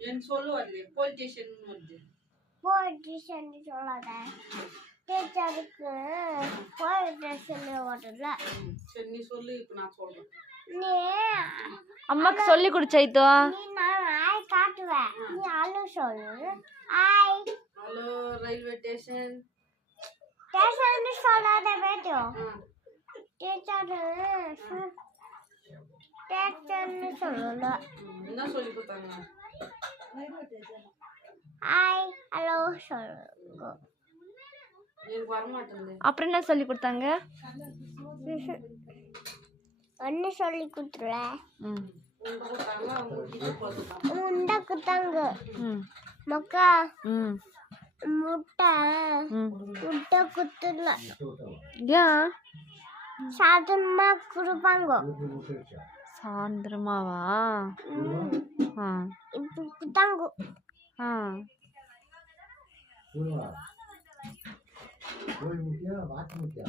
என் சொல்லு வரல பொலிட்டிஷியன் வந்து பொலிட்டிஷியன் சொல்லாத டீச்சருக்கு பொலிட்டிஷியன் வரல சரி நீ சொல்லு இப்போ நான் சொல்றேன் நீ அம்மாக்கு சொல்லி குடிச்சாய்த்தோ நீ நான் ஆய் காட்டுவேன் நீ ஹலோ சொல்லு ஆய் ஹலோ ரயில்வே ஸ்டேஷன் ஸ்டேஷன் சொல்லாத பேட்டோ டீச்சர் ஸ்டேஷன் சொல்லல என்ன சொல்லி கொடுத்தாங்க ஹாய் ஹலோ சொல்லுங்க எனக்கு வர மாட்டேங்குது அப்புறம் என்ன சொல்லி கொடுத்தாங்க ஒன்னு சொல்லி கொடுத்துருல கொடுத்தாங்க முண்டை குத்தாங்க ம் மக்கா ம் முட்டை முட்டை குத்துல ஏன் சாதனமா கொடுப்பாங்க சாயந்தரமாவா ஆ இப்போ குத்தாங்க ஆ Boa. Oi, Mutia, bate, Mutia.